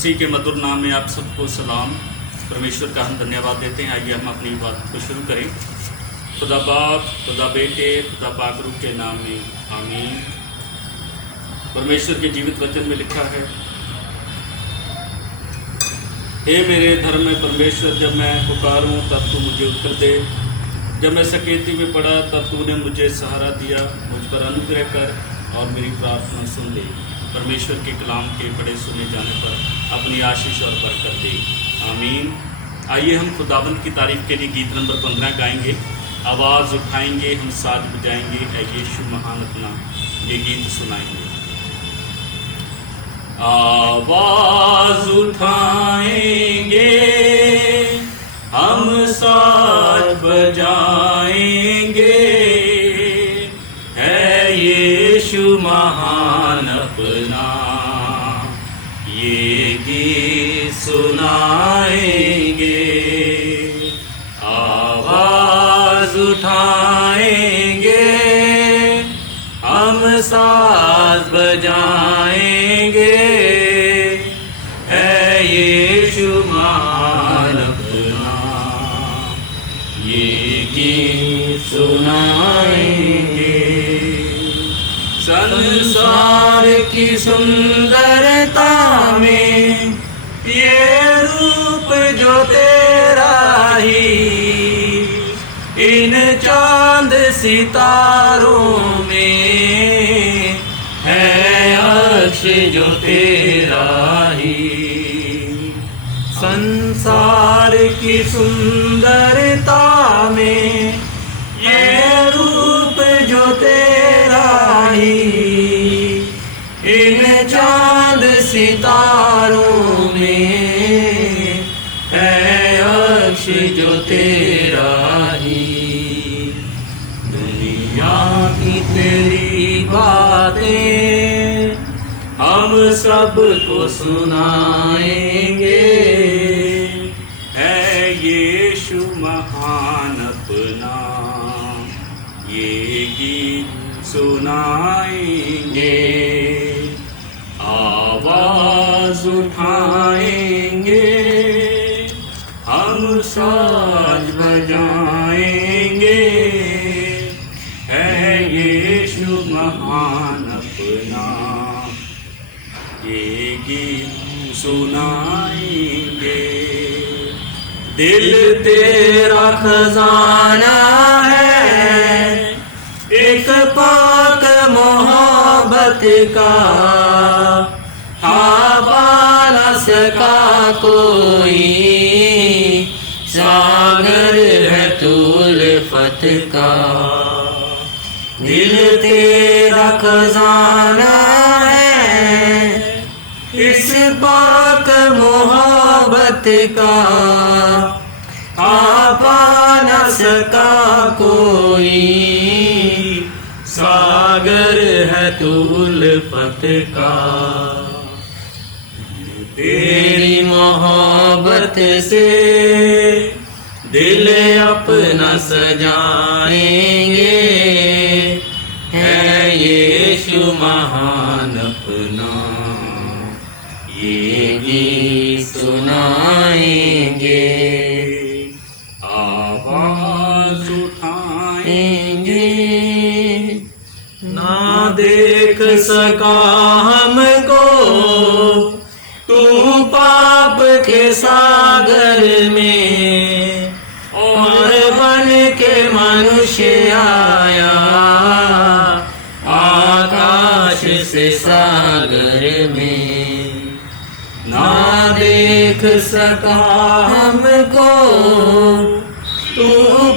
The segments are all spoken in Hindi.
मसीह के मधुर नाम में आप सबको सलाम। परमेश्वर का हम धन्यवाद देते हैं। आइए हम अपनी बात को शुरू करें। खुदा बाप, खुदा बेटे, खुदा पाक रूह के नाम में आमीन। परमेश्वर के जीवित वचन में लिखा है, हे मेरे धर्म में परमेश्वर, जब मैं पुकारूं तब तू मुझे उत्तर दे। जब मैं सकेती में पड़ा तब तूने मुझे सहारा दिया। मुझ पर अनुग्रह कर और मेरी प्रार्थना सुन ले। परमेश्वर के कलाम के पढ़े सुने जाने पर अपनी आशीष और बरकत दे, आमीन। आइए हम खुदाबंद की तारीफ के लिए गीत नंबर 15 गाएंगे। आवाज़ उठाएंगे, हम साज बजाएंगे, ऐ यीशु महान अपना ये गीत सुनाएंगे। आवाज़ उठाएंगे, हम साज बजाएंगे, है यीशु महान अपना ये गीत सुनाएंगे। आवाज़ उठाएंगे, हम साज बजाएंगे, है यीशु महान अपना ये गीत सुनाएंगे। संसार की सुंदरता में ये रूप जो तेरा ही, इन चांद सितारों में है अक्ष जो तेरा ही। संसार की सुंदरता में ये रूप जो तेरा ही, इन चांद सितारों में है अक्ष जो तेरा ही। दुनिया की तेरी बातें हम सबको सुनाएंगे, है यीशु महान अपना ये गीत सुनाएंगे। आवाज़ उठाएंगे, हम साज बजाएंगे, है यीशु महान अपना ये गीत सुनाएंगे। दिल तेरा खजाना है, एक पाक मोहब्बत का, पा न सका कोई, सागर है तू उल्फत का। दिल तेरा खजाना है, इस पाक मोहब्बत का, पा न सका कोई, सागर है तू उल्फत का। तेरी मोहब्बत से दिल अपना सजाएंगे, है यीशु महान अपना ये गीत सुनाएंगे। आवाज़ उठाएंगे, ना देख सका हमको तू पाप के सागर में, और बन के मनुष्य आया आकाश से सागर में। ना देख सका हमको तू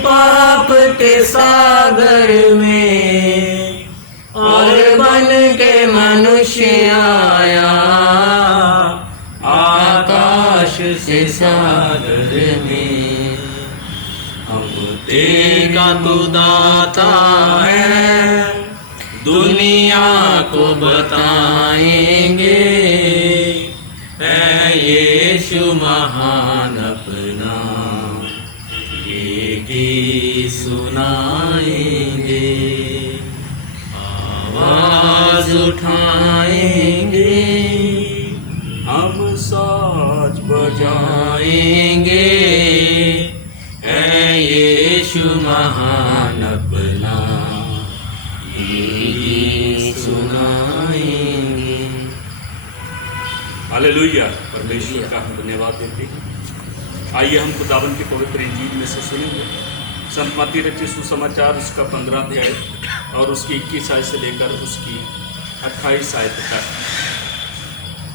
पाप के सागर में, और बन के मनुष्य आया आकाश से सागर में। अब तेरा तू दाता है, दुनिया को बताएंगे, है यीशु महान अपना ये गीत सुनाएंगे। आवाज़ उठाएंगे, हम सब बजाएंगे, है यीशु महान अपना गीत सुनाएंगे। हालेलुया। परमेश्वर का हम धन्यवाद देते हैं। आइए हम खुदावन के पवित्र इंजील में से सुनेंगे। संत मत्ती रचित सुसमाचार उसका 15 अध्याय और उसकी 21 आयत से लेकर उसकी 28 आयत तक।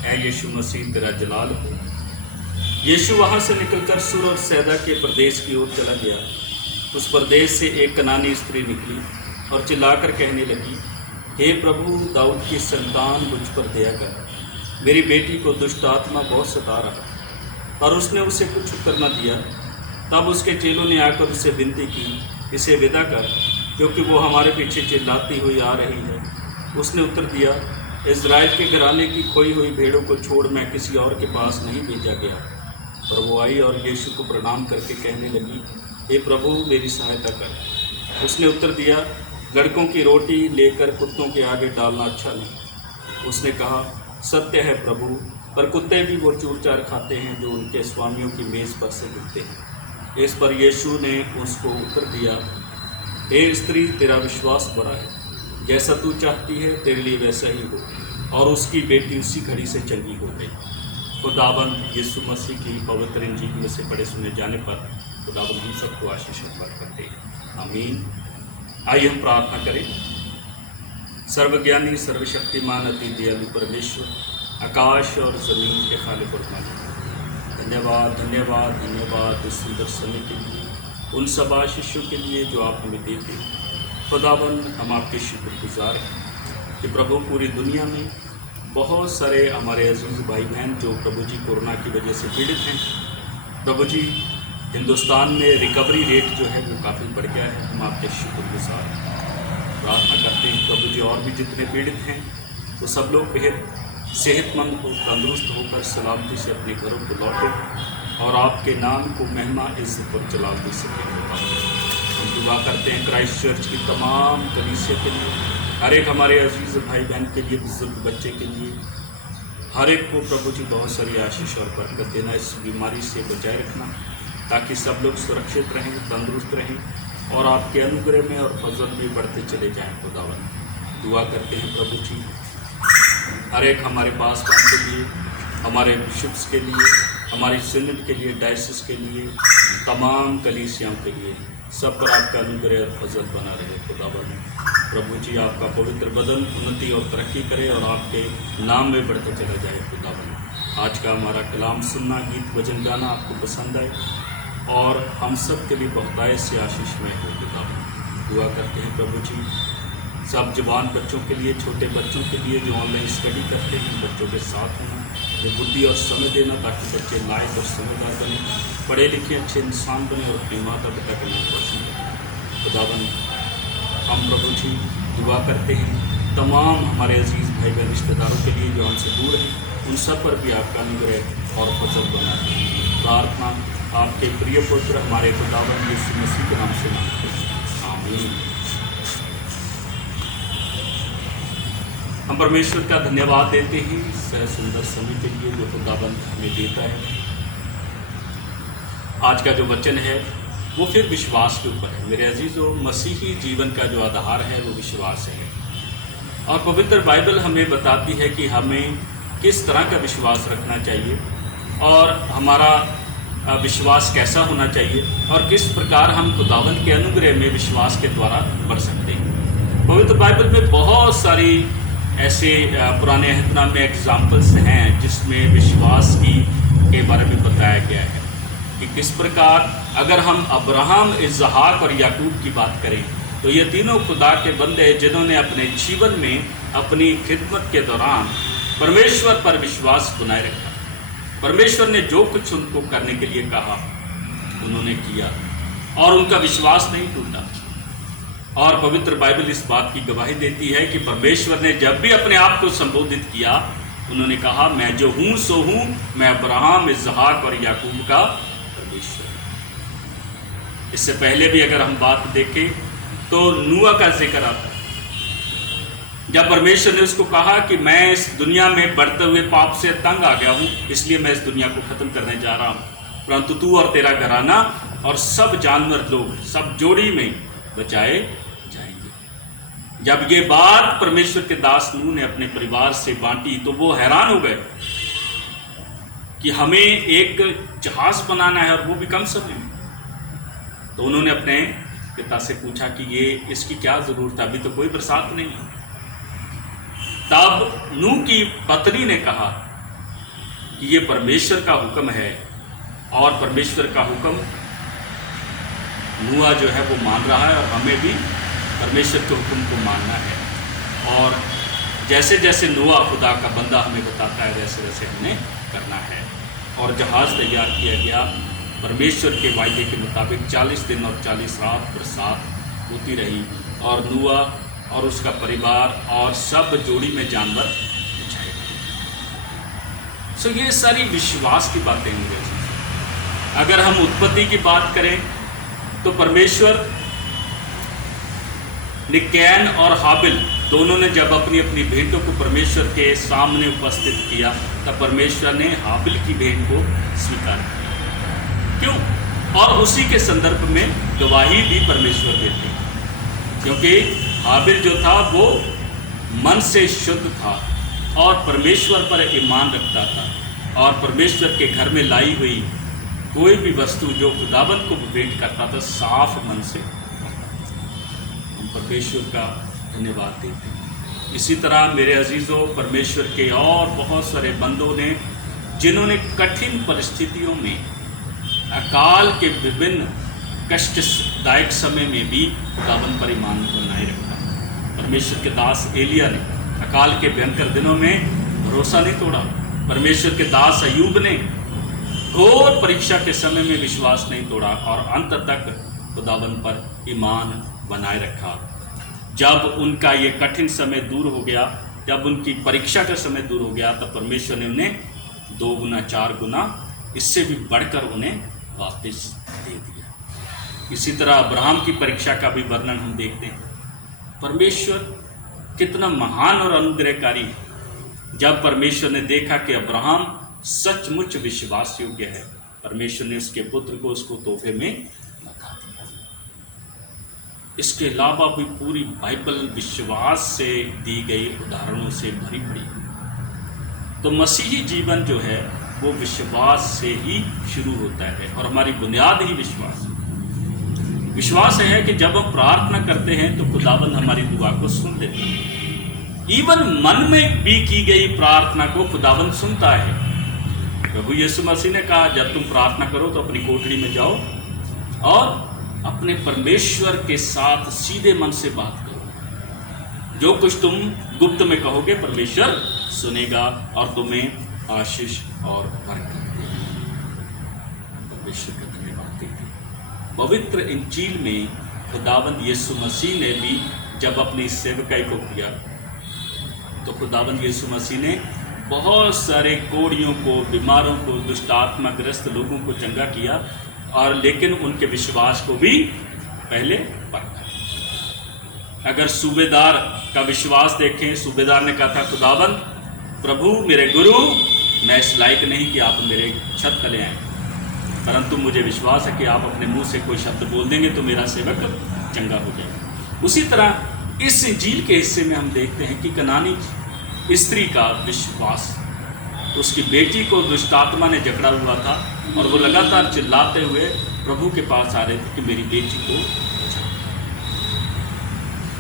ऐ यीशु मसीह तेरा जलाल हो। यीशु वहाँ से निकलकर सुर और सैदा के प्रदेश की ओर चला गया। उस प्रदेश से एक कनानी स्त्री निकली और चिल्लाकर कहने लगी, हे प्रभु, दाऊद की संतान मुझ पर दया कर, मेरी बेटी को दुष्ट आत्मा बहुत सता रहा। पर उसने उसे कुछ उत्तर न दिया। तब उसके चेलों ने आकर उससे विनती की, इसे विदा कर, क्योंकि वो हमारे पीछे चिल्लाती हुई आ रही है। उसने उत्तर दिया, इज़राइल के घराने की खोई हुई भेड़ों को छोड़ मैं किसी और के पास नहीं भेजा गया। पर वो आई और यीशु को प्रणाम करके कहने लगी, हे प्रभु, मेरी सहायता कर। उसने उत्तर दिया, लड़कों की रोटी लेकर कुत्तों के आगे डालना अच्छा नहीं। उसने कहा, सत्य है प्रभु, पर कुत्ते भी वो चूर चार खाते हैं जो उनके स्वामियों की मेज़ पर से गिरते हैं। इस पर यीशु ने उसको उत्तर दिया, हे स्त्री, तेरा विश्वास बड़ा है, जैसा तू चाहती है तेरे लिए वैसा ही हो। और उसकी बेटी उसी घड़ी से चंगी हो गई। खुदावंद यीशु मसीह की पवित्र इंजील में से पढ़े सुने जाने पर खुदावंद हम सबको आशीष करते हैं। आमीन। आइए हम प्रार्थना करें। सर्वज्ञानी सर्वशक्तिमान अति दयालु परमेश्वर, आकाश और ज़मीन के खालिक और मालिक, धन्यवाद धन्यवाद धन्यवाद इस सुंदर समय के लिए, उन सब आशीषों के लिए जो आप हमें देते। खुदावंद हम आपके शुक्रगुजार हैं कि प्रभु पूरी दुनिया में बहुत सारे हमारे अजीज़ भाई बहन जो प्रभु जी कोरोना की वजह से पीड़ित हैं। प्रभु जी, हिंदुस्तान में रिकवरी रेट जो है वो काफ़ी बढ़ गया है। हम आपके शुक्रगुजार हैं। प्रार्थना करते हैं प्रभु जी, और भी जितने पीड़ित हैं वो सब लोग बेहद सेहतमंद हो, तंदुरुस्त होकर सलामती से अपने घरों को लौटें और आपके नाम को महिमा इज्जत और जलाल दे सकें। हम दुआ करते हैं क्राइस्ट चर्च की तमाम कलीसिया के लिए, हर एक हमारे अजीज़ भाई बहन के लिए, बुजुर्ग बच्चे के लिए, हर एक को प्रभु जी बहुत सारी आशीष और बरकत देना, इस बीमारी से बचाए रखना, ताकि सब लोग सुरक्षित रहें, तंदुरुस्त रहें और आपके अनुग्रह में और फजल में बढ़ते चले जाएं। खुदावन दुआ करते हैं प्रभु जी, हर एक हमारे पास के लिए, हमारे बिशप्स के लिए, हमारी सिनड के लिए, डायसिस के लिए, तमाम कलीसियाओं के लिए, सब पर आपका अनुग्रह और फजल बना रहे। खुदावन प्रभु जी, आपका पवित्र बदन उन्नति और तरक्की करे और आपके नाम में बढ़ते चला जाए। खुदावन आज का हमारा कलाम सुनना, गीत भजन गाना आपको पसंद आए और हम सब के लिए बहुतायत से आशीषमय हो। खुदावन दुआ करते हैं प्रभु जी, सब जवान बच्चों के लिए, छोटे बच्चों के लिए जो ऑनलाइन स्टडी करते हैं, बच्चों के साथ होना, जो बुद्धि और समय देना, ताकि बच्चे लायक और समझदार बने, पढ़े लिखे अच्छे इंसान बने और अपनी माता पिता के लिए रोशन करें। खुदावन हम प्रभु जी दुआ करते हैं तमाम हमारे अजीज़ भाई बहन रिश्तेदारों के लिए जो हमसे दूर हैं, उन सब पर भी आपका अनुग्रह और फजल बना है। प्रार्थना आपके प्रिय पुत्र हमारे खुदावन यीशु मसीह के नाम से मांगते हैं। आमीन। हम परमेश्वर का धन्यवाद देते हैं इस सुंदर समय के लिए जो खुदाबंद हमें देता है। आज का जो वचन है वो फिर विश्वास के ऊपर है। मेरे अजीज़ों, मसीही जीवन का जो आधार है वो विश्वास है और पवित्र बाइबल हमें बताती है कि हमें किस तरह का विश्वास रखना चाहिए और हमारा विश्वास कैसा होना चाहिए और किस प्रकार हम खुदावंद के अनुग्रह में विश्वास के द्वारा बढ़ सकते हैं। पवित्र बाइबल में बहुत सारी ऐसे पुराने अहदनामे में एग्जाम्पल्स हैं जिसमें विश्वास के बारे में बताया गया है कि किस प्रकार अगर हम अब्राहम, इसहाक और याकूब की बात करें तो ये तीनों खुदा के बंदे जिन्होंने अपने जीवन में अपनी खिदमत के दौरान परमेश्वर पर विश्वास बनाए रखा। परमेश्वर ने जो कुछ उनको करने के लिए कहा उन्होंने किया और उनका विश्वास नहीं टूटा। और पवित्र बाइबल इस बात की गवाही देती है कि परमेश्वर ने जब भी अपने आप को संबोधित किया उन्होंने कहा, मैं जो हूँ सो हूँ, मैं अब्राहम, इसहाक और याकूब का परमेश्वर। इससे पहले भी अगर हम बात देखें तो नूह का जिक्र आता है। जब परमेश्वर ने उसको कहा कि मैं इस दुनिया में बढ़ते हुए पाप से तंग आ गया हूँ, इसलिए मैं इस दुनिया को ख़त्म करने जा रहा हूँ, परंतु तू और तेरा घराना और सब जानवर लोग सब जोड़ी में बचाए जाएंगे। जब ये बात परमेश्वर के दास नूह ने अपने परिवार से बांटी तो वो हैरान हो गए कि हमें एक जहाज बनाना है और वो भी कम समय में। तो उन्होंने अपने पिता से पूछा कि ये इसकी क्या ज़रूरत है, अभी तो कोई बरसात नहीं है। तब नूह की पत्नी ने कहा कि ये परमेश्वर का हुक्म है, और परमेश्वर का हुक्म नूह जो है वो मान रहा है, और हमें भी परमेश्वर के हुक्म को मानना है। और जैसे जैसे नूह खुदा का बंदा हमें बताता है वैसे वैसे हमें करना है। और जहाज़ तैयार किया गया परमेश्वर के वायदे के मुताबिक। 40 दिन और 40 रात बरसात होती रही, और नूह और उसका परिवार और सब जोड़ी में जानवर बचाए गए। सो ये सारी विश्वास की बातें हैं। अगर हम उत्पत्ति की बात करें तो परमेश्वर ने कैन और हाबिल दोनों ने जब अपनी अपनी भेंटों को परमेश्वर के सामने उपस्थित किया, तब परमेश्वर ने हाबिल की भेंट को स्वीकार किया। क्यों? और उसी के संदर्भ में गवाही भी परमेश्वर देते, क्योंकि हाबिल जो था वो मन से शुद्ध था और परमेश्वर पर ईमान रखता था, और परमेश्वर के घर में लाई हुई कोई भी वस्तु जो खुदावंत को भेंट करता था साफ मन से। हम परमेश्वर का धन्यवाद देते हैं। इसी तरह मेरे अजीज़ों, परमेश्वर के और बहुत सारे बंदों ने जिन्होंने कठिन परिस्थितियों में अकाल के विभिन्न कष्टदायक समय में भी खुदावंत पर ईमान बनाए रखा। परमेश्वर के दास एलिया ने अकाल के भयंकर दिनों में भरोसा नहीं तोड़ा। परमेश्वर के दास अय्यूब ने घोर परीक्षा के समय में विश्वास नहीं तोड़ा और अंत तक खुदावंत पर ईमान बनाए रखा। जब उनका ये कठिन समय दूर हो गया, जब उनकी परीक्षा का समय दूर हो गया, तब परमेश्वर ने उन्हें 2 गुना 4 गुना इससे भी बढ़कर उन्हें वापस दे दिया। इसी तरह अब्राहम की परीक्षा का भी वर्णन हम देखते हैं। परमेश्वर कितना महान और अनुग्रहकारी है। जब परमेश्वर ने देखा कि अब्राहम सचमुच विश्वास योग्य है, परमेश्वर ने उसके पुत्र को उसको तोहफे में बता दिया। इसके अलावा भी पूरी बाइबल विश्वास से दी गई उदाहरणों से भरी पड़ी। तो मसीही जीवन जो है वो विश्वास से ही शुरू होता है, और हमारी बुनियाद ही विश्वास है। विश्वास है कि जब हम प्रार्थना करते हैं तो खुदावंद हमारी दुआ को सुन लेता है। इवन मन में भी की गई प्रार्थना को खुदावंद सुनता है। प्रभु यीशु मसीह ने कहा, जब तुम प्रार्थना करो तो अपनी कोठरी में जाओ और अपने परमेश्वर के साथ सीधे मन से बात करो। जो कुछ तुम गुप्त में कहोगे परमेश्वर सुनेगा और तुम्हें आशीष और बरकत देगा। परमेश्वर का धन्यवाद देते। पवित्र इंजील में खुदावंद यीशु मसीह ने भी जब अपनी सेवकाई को किया तो खुदावंद यीशु मसीह ने बहुत सारे कोढ़ियों को, बीमारों को, दुष्ट आत्मा ग्रस्त लोगों को चंगा किया, और लेकिन उनके विश्वास को भी पहले परखा। अगर सूबेदार का विश्वास देखें, सूबेदार ने कहा था, खुदावंद प्रभु मेरे गुरु, मैं इस लायक नहीं कि आप मेरे छत तले आएँ, परंतु मुझे विश्वास है कि आप अपने मुंह से कोई शब्द बोल देंगे तो मेरा सेवक चंगा हो जाएगा। उसी तरह इस इंजील के हिस्से में हम देखते हैं कि कनानी स्त्री का विश्वास, उसकी बेटी को दुष्ट आत्मा ने जकड़ा हुआ था और वो लगातार चिल्लाते हुए प्रभु के पास आ रहे थे कि मेरी बेटी को बचा।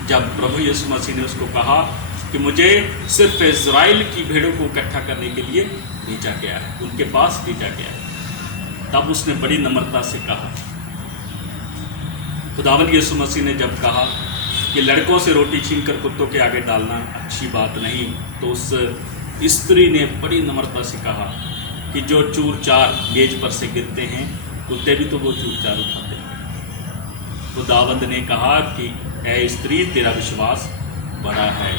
जब प्रभु यीशु मसीह ने उसको कहा कि मुझे सिर्फ इज़राइल की भेड़ों को इकट्ठा करने के लिए भेजा गया है, उनके पास भेजा गया है, तब उसने बड़ी नम्रता से कहा। खुदावंद यीशु मसीह ने जब कहा कि लड़कों से रोटी छीनकर कुत्तों के आगे डालना अच्छी बात नहीं, तो उस स्त्री ने बड़ी नम्रता से कहा कि जो चूर चार मेज पर से गिरते हैं, कुत्ते भी तो वो चूर चार उठाते हैं। खुदावंद ने कहा कि ऐ स्त्री, तेरा विश्वास बड़ा है,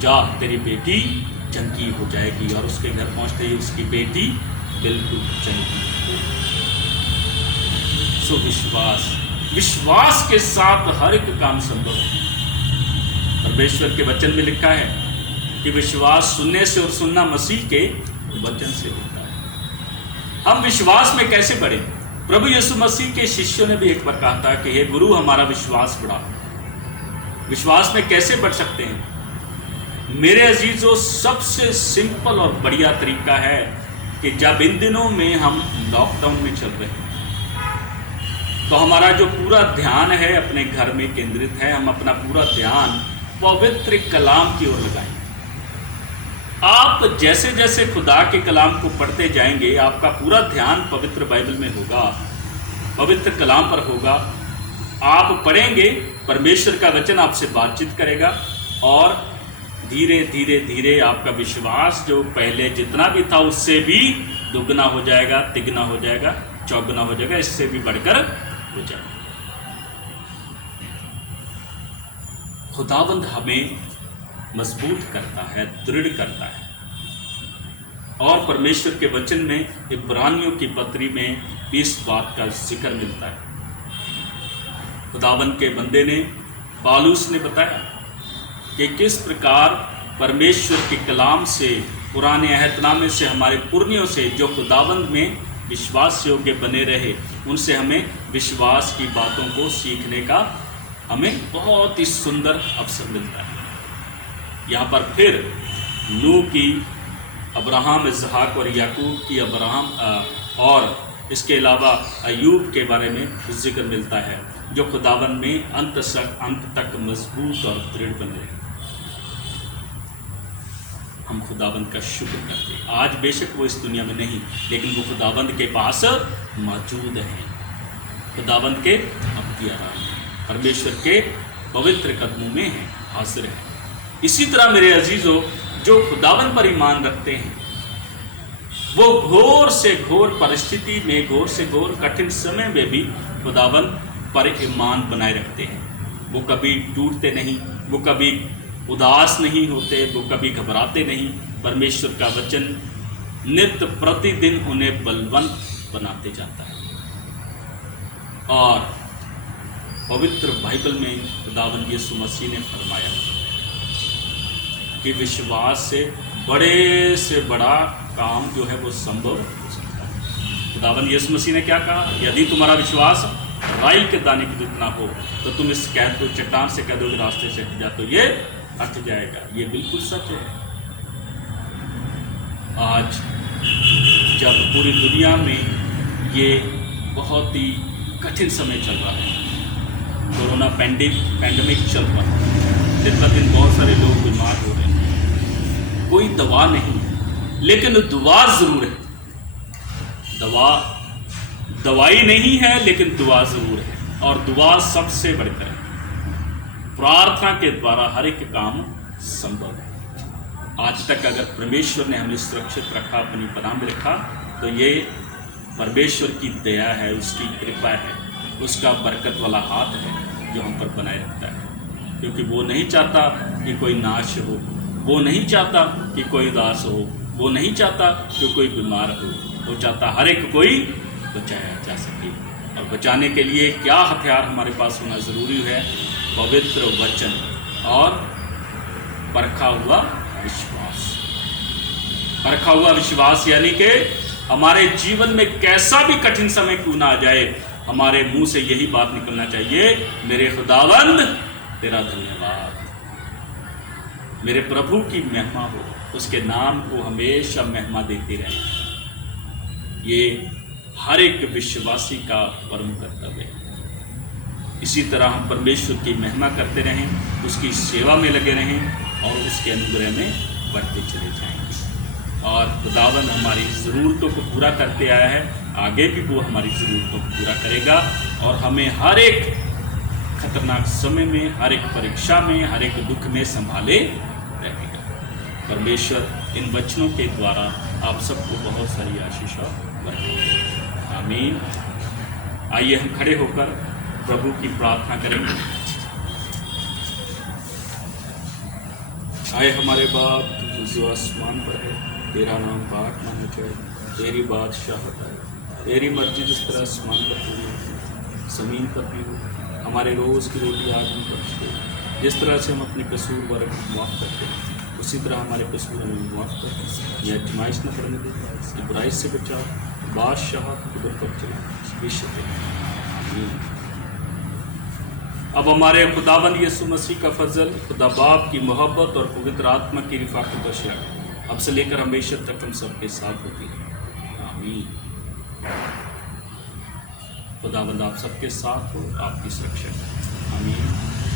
जा तेरी बेटी चंगी हो जाएगी। और उसके घर पहुंचते ही उसकी बेटी बिल्कुल चंगी हो। सो विश्वास के साथ हर एक काम संभव है। परमेश्वर के वचन में लिखा है कि विश्वास सुनने से और सुनना मसीह के वचन से होता है। हम विश्वास में कैसे बढ़े? प्रभु यीशु मसीह के शिष्यों ने भी एक बार कहा था कि हे गुरु, हमारा विश्वास बढ़ा। विश्वास में कैसे बढ़ सकते हैं? मेरे अजीजों, सबसे सिंपल और बढ़िया तरीका है कि जब इन दिनों में हम लॉकडाउन में चल रहे हैं तो हमारा जो पूरा ध्यान है अपने घर में केंद्रित है। हम अपना पूरा ध्यान पवित्र कलाम की ओर लगाएं। आप जैसे जैसे खुदा के कलाम को पढ़ते जाएंगे, आपका पूरा ध्यान पवित्र बाइबल में होगा, पवित्र कलाम पर होगा। आप पढ़ेंगे, परमेश्वर का वचन आपसे बातचीत करेगा और धीरे धीरे धीरे आपका विश्वास जो पहले जितना भी था उससे भी दुगना हो जाएगा, तिगना हो जाएगा, चौगुना हो जाएगा, इससे भी बढ़कर हो जाएगा। खुदावंद हमें मजबूत करता है, दृढ़ करता है। और परमेश्वर के वचन में इब्रानियों की पत्री में इस बात का जिक्र मिलता है। खुदावंद के बंदे ने, पौलुस ने बताया कि किस प्रकार परमेश्वर के कलाम से, पुराने अहदनामे से, हमारे पुरनियों से जो खुदावंद में विश्वास योग्य बने रहे, उनसे हमें विश्वास की बातों को सीखने का हमें बहुत ही सुंदर अवसर मिलता है। यहाँ पर फिर नूह की, अब्राहम, इसहाक और याकूब की, अब्राहम और इसके अलावा अय्यूब के बारे में जिक्र मिलता है, जो खुदावन में अंत तक मजबूत और दृढ़ बने। हम खुदावंद का शुक्र करते हैं। आज बेशक वो इस दुनिया में नहीं, लेकिन वो खुदावंद के पास मौजूद हैं। खुदावंद के अख्तियार हैं, परमेश्वर के पवित्र कदमों में हैं, हाजिर हैं। इसी तरह मेरे अजीजों, जो खुदावंद पर ईमान रखते हैं, वो घोर से घोर परिस्थिति में, घोर से घोर कठिन समय में भी खुदावंद पर ईमान बनाए रखते हैं। वो कभी टूटते नहीं, वो कभी उदास नहीं होते, वो कभी घबराते नहीं। परमेश्वर का वचन नित्य प्रतिदिन उन्हें बलवंत बनाते जाता है। और पवित्र बाइबल में खुदावंद यीशु मसीह ने फरमाया कि विश्वास से बड़ा काम जो है वो संभव हो सकता है। खुदावंद यीशु मसीह ने क्या कहा? यदि तुम्हारा विश्वास राई के दाने की जितना हो तो तुम इस कह दो, चट्टान से कह दो कि रास्ते से हट जा, तो ये हट जाएगा। ये बिल्कुल सच है। आज जब पूरी दुनिया में ये बहुत ही कठिन समय चल रहा है, कोरोना पैंडेमिक चल रहा है, दिन ब दिन बहुत सारे लोग बीमार हो रहे हैं, कोई दवा नहीं, लेकिन दुआ जरूर है। दवाई नहीं है, लेकिन दुआ जरूर है। और दुआ सबसे बढ़कर है। प्रार्थना के द्वारा हर एक काम संभव है। आज तक अगर परमेश्वर ने हमें सुरक्षित रखा, अपनी पनाह में रखा, तो ये परमेश्वर की दया है, उसकी कृपा है, उसका बरकत वाला हाथ है जो हम पर बनाए रखता है। क्योंकि वो नहीं चाहता कि कोई नाश हो, वो नहीं चाहता कि कोई उदास हो, वो नहीं चाहता कि कोई बीमार हो। वो चाहता हर एक कोई बचाया जा सके। और बचाने के लिए क्या हथियार हमारे पास होना ज़रूरी है? पवित्र वचन और परखा हुआ विश्वास। परखा हुआ विश्वास यानी कि हमारे जीवन में कैसा भी कठिन समय क्यों ना आ जाए, हमारे मुंह से यही बात निकलना चाहिए, मेरे खुदावंद तेरा धन्यवाद, मेरे प्रभु की महिमा हो, उसके नाम को हमेशा महिमा देते रहें। ये हर एक विश्वासी का परम कर्तव्य है। इसी तरह हम परमेश्वर की महिमा करते रहें, उसकी सेवा में लगे रहें और उसके अनुग्रह में बढ़ते चले जाएंगे। और खुदावंद हमारी ज़रूरतों को पूरा करते आया है, आगे भी वो हमारी ज़रूरतों को पूरा करेगा और हमें हर एक खतरनाक समय में, हर एक परीक्षा में, हर एक दुख में संभाले रहेगा। परमेश्वर इन वचनों के द्वारा आप सबको बहुत सारी आशीष बरकत। आमीन। आइए हम खड़े होकर प्रभु की प्रार्थना करेंगे। आए हमारे बाप जो आसमान पर है, तेरा नाम पाक माना जाए, तेरी बादशाहत है, तेरी मर्जी जिस तरह आसमान पर पूरी हो, ज़मीन पर भी हो। हमारे रोज़ की रोटी आज हम बख्श दे, जिस तरह से हम अपने कसूर वर्ग को माफ़ करते हैं उसी तरह हमारे कसूर हमें माफ़ करते या आजमाइश न पड़ने दे, इसकी बुराई से बचाओ, बादशाह कुदरत पर चलो विश्व के। अब हमारे खुदावंद यीशु मसीह का फजल, खुदा बाप की मोहब्बत और पवित्र आत्मा की रिफाकत और शयान अब से लेकर हमेशा तक हम सबके साथ होती है। आमीन। खुदावंद आप सबके साथ हो, आपकी सुरक्षा। आमीन।